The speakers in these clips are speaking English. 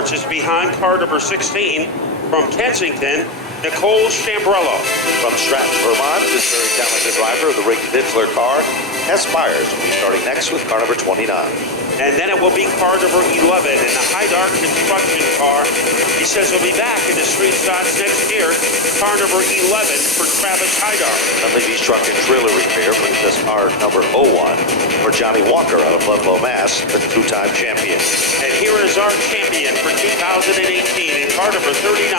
Sports is behind car number 16 from Kensington, Nicole Chambrello. From Stratton, Vermont, this very talented driver of the Rick Ditzler car, Tess Byers, will be starting next with car number 29. And then it will be car number 11 in the Hydar construction car. He says he'll be back in the street stocks next year. Car number 11 for Travis Hydar. Levy's Truck and Trailer Repair brings us car number 01 for Johnny Walker out of Ludlow, Mass, the two-time champion. And here is our champion for 2018 in car number 39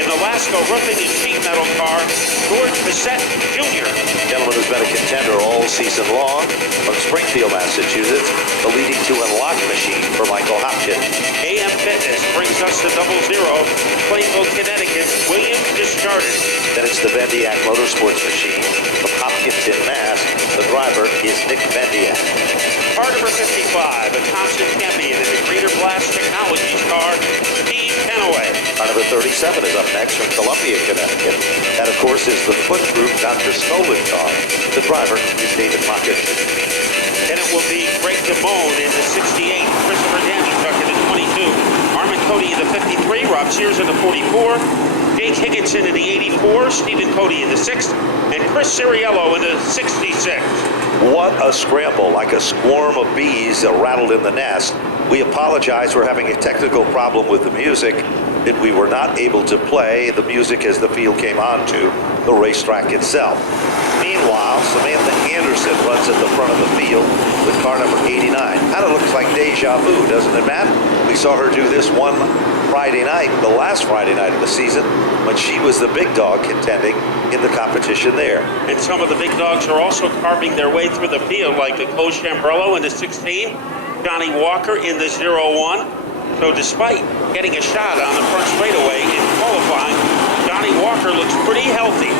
in the Lasco Roofing and Sheet Metal car, George Bissett Jr. Gentleman who's been a contender all season long from Springfield, Massachusetts, the leading to unlock machine for Michael Hopkins. AM Fitness brings us to 00, Plainville, Connecticut, William discarded. Then it's the Vendiac Motorsports machine from Hopkinton, Mass. The driver is Nick Vendiac. Car number 55, a Thompson champion in the Greener Blast Technologies car, Steve Kenaway. Car number 37 is up next from Columbia, Connecticut. That, of course, is the Foot Group Dr. Snolan car. The driver is David Mockett. Then it will be Greg DeMone in the 68, Christopher Danchuk in the 22, Armin Cody in the 53, Rob Sears in the 44, Jake Higginson in the 84, Stephen Cody in the 6th, and Chris Ciriello in the 66. What a scramble, like a swarm of bees that rattled in the nest. We apologize for having a technical problem with the music that we were not able to play the music as the field came onto the racetrack itself. Meanwhile, Samantha Anderson runs at the front of the field with car number 89. Kind of looks like deja vu, doesn't it, Matt? We saw her do this one Friday night, the last Friday night of the season, when she was the big dog contending in the competition there. And some of the big dogs are also carving their way through the field, like Nicole Chambrello in the 16, Johnny Walker in the 01. So despite getting a shot on the front straightaway in qualifying, Johnny Walker looks pretty healthy.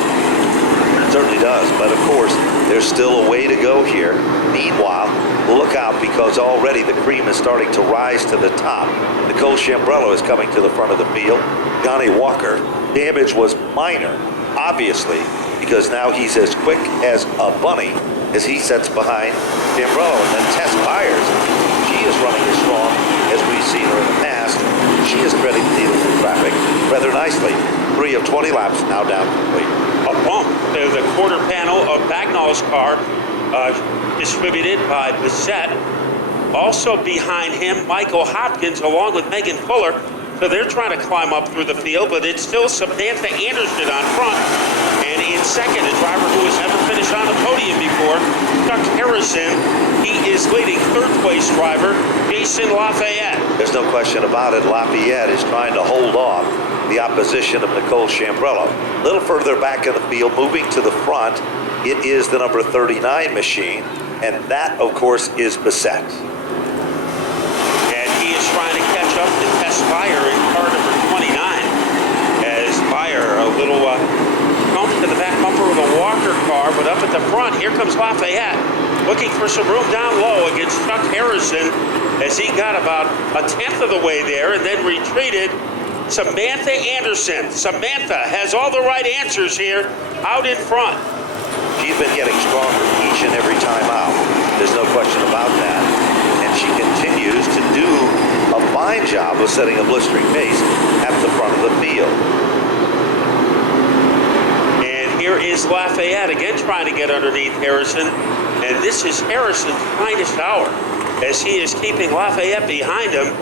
Certainly does, but of course, there's still a way to go here. Meanwhile, look out, because already the cream is starting to rise to the top. Nicole Chambrello is coming to the front of the field. Johnny Walker, damage was minor, obviously, because now he's as quick as a bunny as he sets behind Chambrello. And then Tess Byers, she is running as strong as we've seen her in the past. She is threading the needle through traffic rather nicely. 3 of 20 laps now down complete. A bump to the quarter panel of Bagnall's car, distributed by Bissett. Also behind him, Michael Hopkins, along with Megan Fuller. So they're trying to climb up through the field, but it's still Samantha Anderson on front. And in second, a driver who has never finished on the podium before, Chuck Harrison. He is leading. Third place driver, Jason Lafayette. There's no question about it. Lafayette is trying to hold off the opposition of Nicole Chambrello. A little further back in the field, moving to the front, it is the number 39 machine, and that, of course, is Bissett. And he is trying to catch up to Tess Byer in car number 29. As Byer, a little bump to the back bumper of the Walker car, but up at the front, here comes Lafayette, looking for some room down low against Chuck Harrison, as he got about a tenth of the way there and then retreated. Samantha Anderson. Samantha has all the right answers here out in front. She's been getting stronger each and every time out. There's no question about that. And she continues to do a fine job of setting a blistering pace at the front of the field. And here is Lafayette again trying to get underneath Harrison. And this is Harrison's finest hour, as he is keeping Lafayette behind him.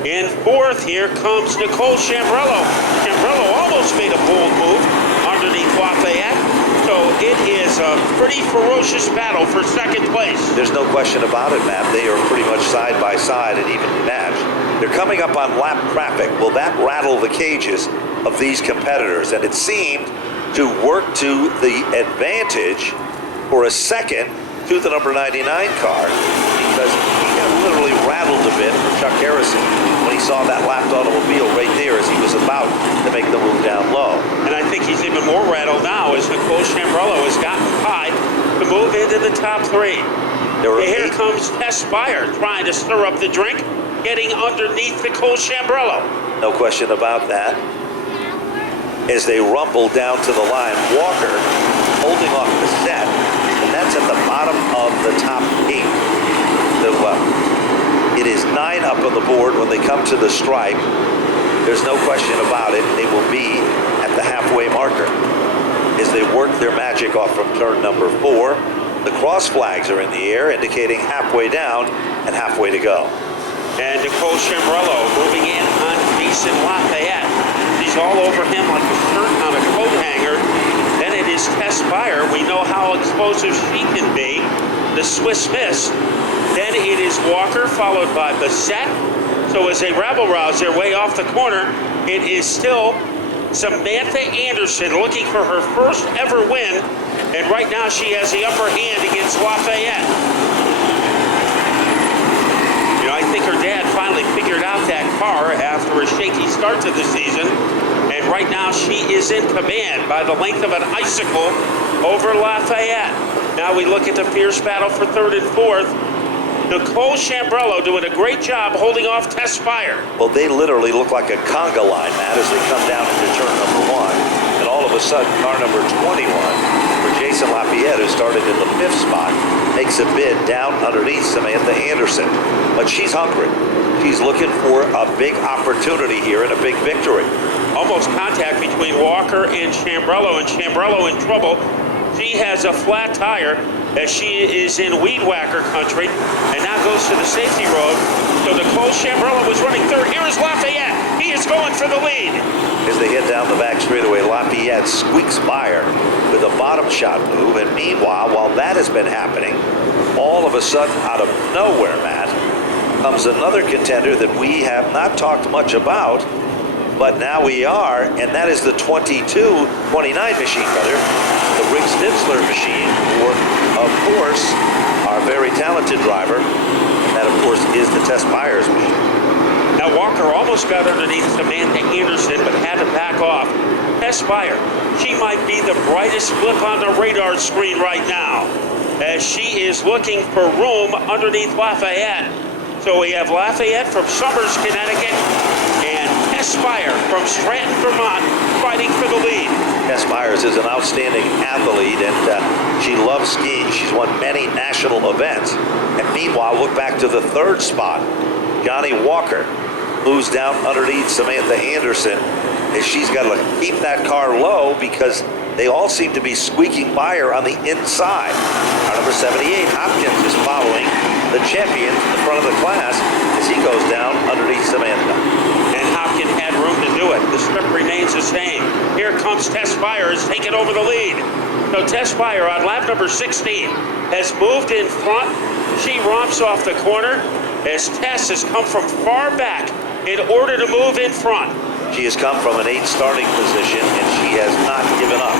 In fourth, here comes Nicole Chambrello. Chambrello almost made a bold move underneath Lafayette. So it is a pretty ferocious battle for second place. There's no question about it, Matt. They are pretty much side by side and evenly matched. They're coming up on lap traffic. Will that rattle the cages of these competitors? And it seemed to work to the advantage for a second to the number 99 car, because he got literally rattled a bit for Chuck Harrison when he saw that lapped automobile right there as he was about to make the move down low. And I think he's even more rattled now as Nicole Chambrello has gotten high to move into the top 3. Here comes Tess Byer trying to stir up the drink, getting underneath Nicole Chambrello. No question about that. As they rumble down to the line, Walker holding off the set, and that's at the bottom of the top 8. It is 9 up on the board when they come to the stripe. There's no question about it. They will be at the halfway marker as they work their magic off from turn number 4. The cross flags are in the air, indicating halfway down and halfway to go. And Nicole Chambrello moving in on Jason Lafayette. She's all over him like a shirt on a coat hanger. Then it is Tess Byer. We know how explosive she can be. The Swiss Miss. Then it is Walker, followed by Bissett. So as they rabble-rouse their way off the corner, it is still Samantha Anderson looking for her first ever win. And right now she has the upper hand against Lafayette. You know, I think her dad finally figured out that car after a shaky start to the season. And right now she is in command by the length of an icicle over Lafayette. Now we look at the fierce battle for third and fourth. Nicole Chambrello doing a great job holding off Tess Byer. Well, they literally look like a conga line, Matt, as they come down into turn number 1. And all of a sudden, car number 21 for Jason Lafayette, who started in the 5th spot, makes a bid down underneath Samantha Anderson. But she's hungry. She's looking for a big opportunity here and a big victory. Almost contact between Walker and Chambrello in trouble. She has a flat tire as she is in weed whacker country and now goes to the safety road. So Nicole Chambrello was running third. Here is Lafayette. He is going for the lead. As they head down the back straightaway, Lafayette squeaks Byer with a bottom shot move. And meanwhile, while that has been happening, all of a sudden, out of nowhere, Matt, comes another contender that we have not talked much about, but now we are, and that is the 22-29 machine, brother. The Rick Stitzler machine, or, of course, our very talented driver. And that, of course, is the Tess Byers machine. Now Walker almost got underneath Samantha Anderson, but had to back off. Tess Byer, she might be the brightest blip on the radar screen right now, as she is looking for room underneath Lafayette. So we have Lafayette from Somers, Connecticut, and Tess Byer from Stratton, Vermont, fighting for the lead. Tess Byers is an outstanding athlete, and she loves skiing. She's won many national events. And meanwhile, look back to the 3rd spot. Johnny Walker moves down underneath Samantha Anderson, as she's got to keep that car low because they all seem to be squeaking by her on the inside. Car number 78, Hopkins, is following the champion to the front of the class as he goes down underneath Samantha. And Hopkins had room to do it. The strip remains the same. Here comes Tess Byer, has taken over the lead. So Tess Byer on lap number 16 has moved in front. She romps off the corner as Tess has come from far back in order to move in front. She has come from an 8th starting position, and she has not given up.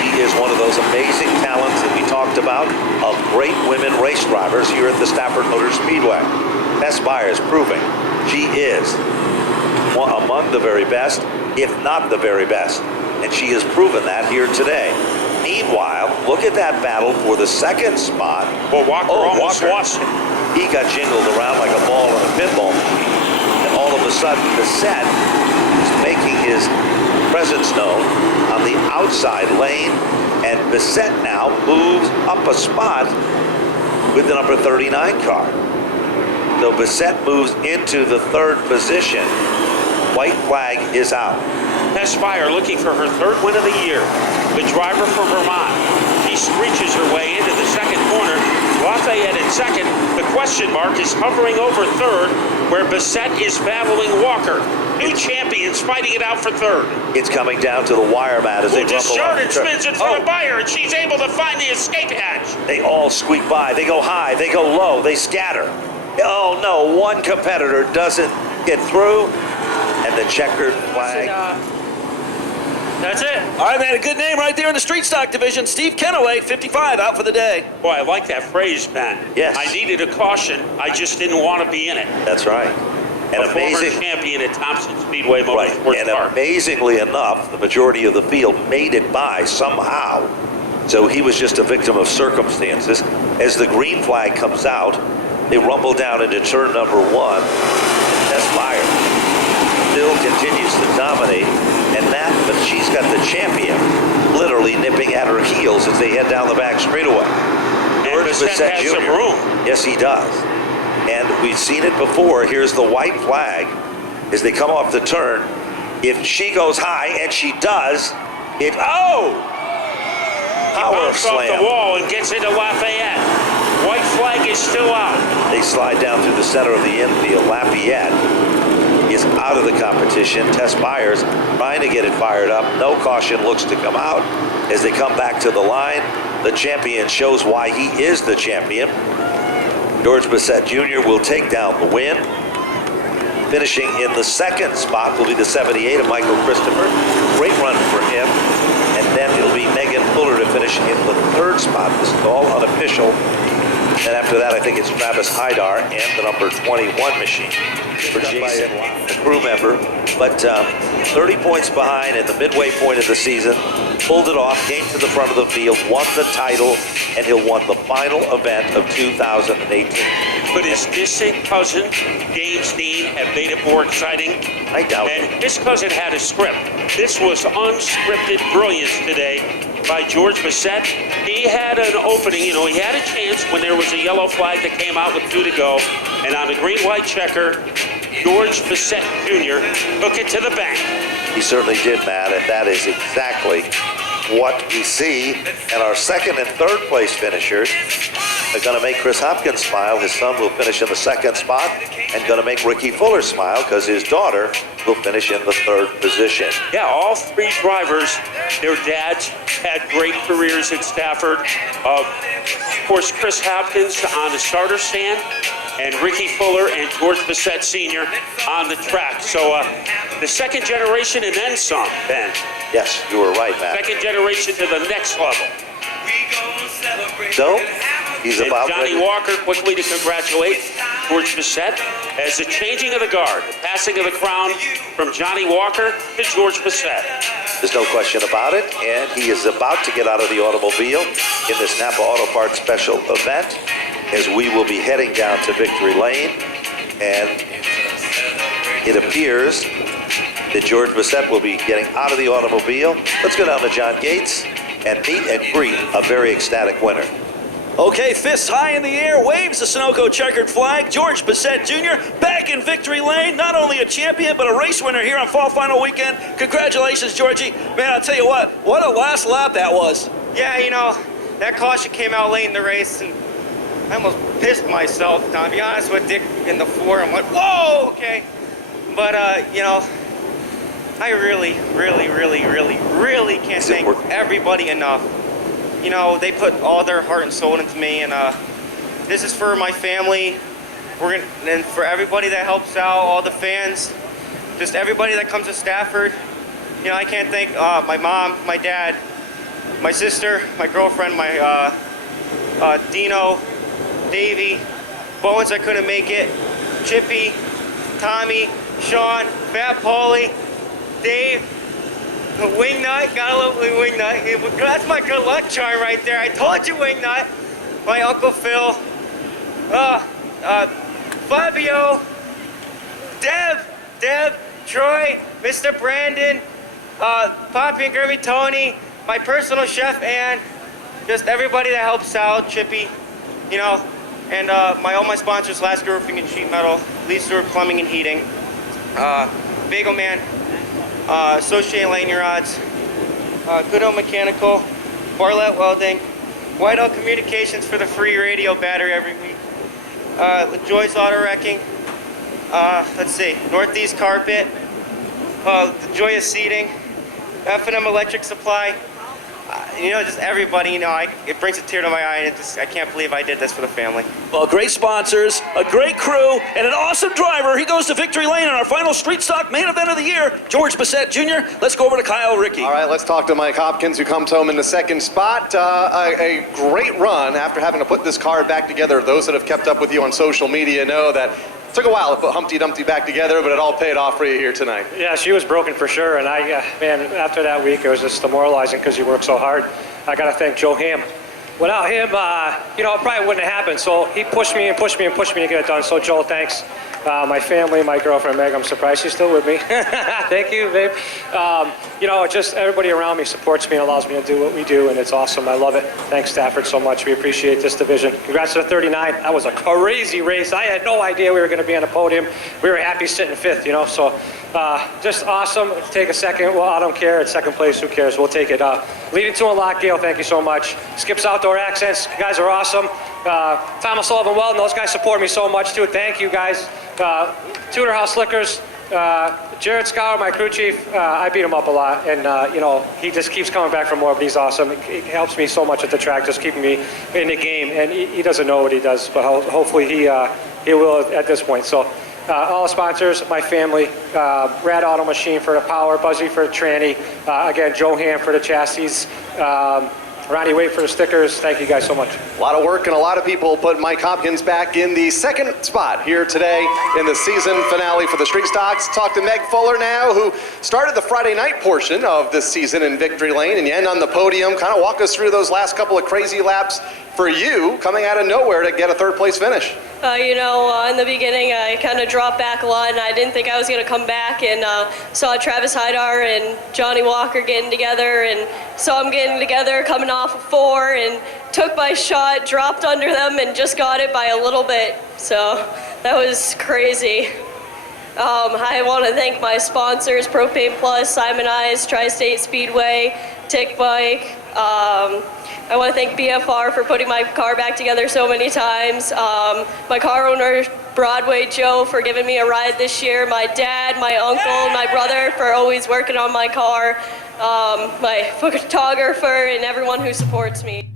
She is one of those amazing talents that we talked about of great women race drivers here at the Stafford Motor Speedway. Tess Byers proving she is among the very best, if not the very best. And she has proven that here today. Meanwhile, look at that battle for the 2nd spot. Well, Walker almost lost it. He got jingled around like a ball in a pinball machine. And all of a sudden, Bissett is making his presence known on the outside lane. And Bissett now moves up a spot with the number 39 car. So Bissett moves into the 3rd position. White flag is out. Tess Byer looking for her 3rd win of the year. The driver from Vermont. She screeches her way into the 2nd corner. Lafayette in 2nd. The question mark is hovering over 3rd, where Bissett is battling Walker. New champions fighting it out for 3rd. It's coming down to the wire, Matt, as they just rumble started, up. spins in front of Byer, and she's able to find the escape hatch. They all squeak by. They go high. They go low. They scatter. Oh, no. One competitor doesn't get through, and the checkered flag. That's it. All right, man, a good name right there in the street stock division. Steve Kenaway, 55, out for the day. Boy, I like that phrase, Ben. Yes. I needed a caution. I just didn't want to be in it. That's right. And a former champion at Thompson Speedway Motorsports and Park. amazingly enough, the majority of the field made it by somehow. So he was just a victim of circumstances. As the green flag comes out, they rumble down into turn number 1. And Tess Byer still continues to dominate. But she's got the champion literally nipping at her heels as they head down the back straightaway. And Bissett has some room. Yes, he does. And we've seen it before. Here's the white flag as they come off the turn. If she goes high, and she does, power Bounced off slam. the wall and gets into Lafayette. White flag is still out. They slide down through the center of the infield. Lafayette is out of the competition. Tess Byers trying to get it fired up. No caution looks to come out. As they come back to the line, the champion shows why he is the champion. George Bissett Jr. will take down the win. Finishing in the second spot will be the 78 of Michael Christopher. Great run for him. And then it'll be Megan Fuller to finish in the third spot. This is all unofficial. And after that, I think it's Travis Hydar and the number 21 machine for Jason, the crew member. But 30 points behind at the midway point of the season. Pulled it off, came to the front of the field, won the title, and he'll won the final event of 2018. Could his distant cousin, James Dean, have made it more exciting? I doubt it. And his cousin had a script. This was unscripted brilliance today by George Bissett. He had an opening, he had a chance when there was a yellow flag that came out with 2 to go. And on a green-white checker, George Bissett Jr. took it to the bank. He certainly did, Matt, and that is exactly what we see. And our second and third place finishers are going to make Chris Hopkins smile. His son will finish in the second spot, and going to make Ricky Fuller smile because his daughter will finish in the third position. Yeah, all 3 drivers, their dads had great careers at Stafford. Of course, Chris Hopkins on the starter stand, and Ricky Fuller and George Bissett Sr. on the track. So the second generation and then some, Ben. Yes, you were right, Matt. Second generation to the next level. So, he's And about Johnny ready. Walker quickly to congratulate George Bissett as the changing of the guard, the passing of the crown from Johnny Walker to George Bissett. There's no question about it, and he is about to get out of the automobile in this Napa Auto Parts special event as we will be heading down to Victory Lane, and it appears that George Bissett will be getting out of the automobile. Let's go down to John Gates and meet and greet a very ecstatic winner. Okay, fists high in the air, waves the Sunoco checkered flag. George Bissett Jr. back in victory lane. Not only a champion, but a race winner here on Fall Final Weekend. Congratulations, Georgie. Man, I'll tell you what a last lap that was. Yeah, that caution came out late in the race, and I almost pissed myself, to be honest, with Dick in the 4 and went, whoa, okay. But, I really, really, really, really, really can't thank everybody enough. They put all their heart and soul into me, and this is for my family. And for everybody that helps out, all the fans, just everybody that comes to Stafford. I can't thank my mom, my dad, my sister, my girlfriend, my Dino, Davey, Bones, I couldn't make it, Chippy, Tommy, Sean, Fat Paulie, Dave, Wingnut, gotta love Wingnut. That's my good luck charm right there. I told you, Wingnut. My Uncle Phil, Fabio, Deb, Troy, Mr. Brandon, Poppy and Gurmy Tony, my personal chef, and just everybody that helps out, Chippy, and all my sponsors, Lasky Roofing and Sheet Metal, Lee Stewart Plumbing and Heating, Bagel Man, Associated Lightning Rods, Goodell Mechanical, Barlett Welding, Whitehall Communications for the free radio battery every week, Joy's Auto Wrecking, Northeast Carpet, Joyous Seating, F&M Electric Supply, just everybody, it brings a tear to my eye, and I can't believe I did this for the family. Well, great sponsors, a great crew, and an awesome driver. He goes to victory lane in our final street stock main event of the year, George Bissett Jr. Let's go over to Kyle Rickey. All right, let's talk to Mike Hopkins, who comes home in the second spot. A great run after having to put this car back together. Those that have kept up with you on social media know that it took a while to put Humpty Dumpty back together, but it all paid off for you here tonight. Yeah, she was broken for sure, and after that week, it was just demoralizing because you work so hard. I got to thank Joe Ham. without him, you know, it probably wouldn't have happened. So he pushed me and pushed me and pushed me to get it done. So Joel, thanks. My family, my girlfriend Meg, I'm surprised she's still with me. Thank you, babe. You know, just everybody around me supports me and allows me to do what we do, and it's awesome. I love it. Thanks, Stafford, so much. We appreciate this division. Congrats to the 39. That was a crazy race. I had no idea we were going to be on the podium. We were happy sitting fifth, you know, so just awesome. Take a second. Well, I don't care. It's second place. Who cares? We'll take it. Leading to a lot, Gail, thank you so much. Skip's Outdoor Accents. You guys are awesome. Thomas Sullivan Weldon, those guys support me so much, too. Thank you, guys. Tudor House Liquors, Jared Scour, my crew chief, I beat him up a lot, and you know, he just keeps coming back for more, but he's awesome. He helps me so much at the track, just keeping me in the game, and he doesn't know what he does, but hopefully he will at this point. So all the sponsors, my family, Rad Auto Machine for the power, Buzzy for the tranny, again, Joe Ham for the chassis, Ronnie Wait for the stickers. Thank you guys so much. A lot of work and a lot of people put Mike Hopkins back in the second spot here today in the season finale for the Street Stocks. Talk to Meg Fuller now, who started the Friday night portion of this season in Victory Lane, and you end on the podium. Kind of walk us through those last couple of crazy laps for you, coming out of nowhere to get a third place finish. You know, in the beginning, I kind of dropped back a lot, and I didn't think I was going to come back, and saw Travis Hydar and Johnny Walker getting together, and saw them getting together, coming off of 4, and took my shot, dropped under them, and just got it by a little bit. So that was crazy. I want to thank my sponsors, Propane Plus, Simon Eyes, Tri-State Speedway, Tick Bike. I want to thank BFR for putting my car back together so many times. My car owner, Broadway Joe, for giving me a ride this year. My dad, my uncle, my brother for always working on my car. My photographer and everyone who supports me.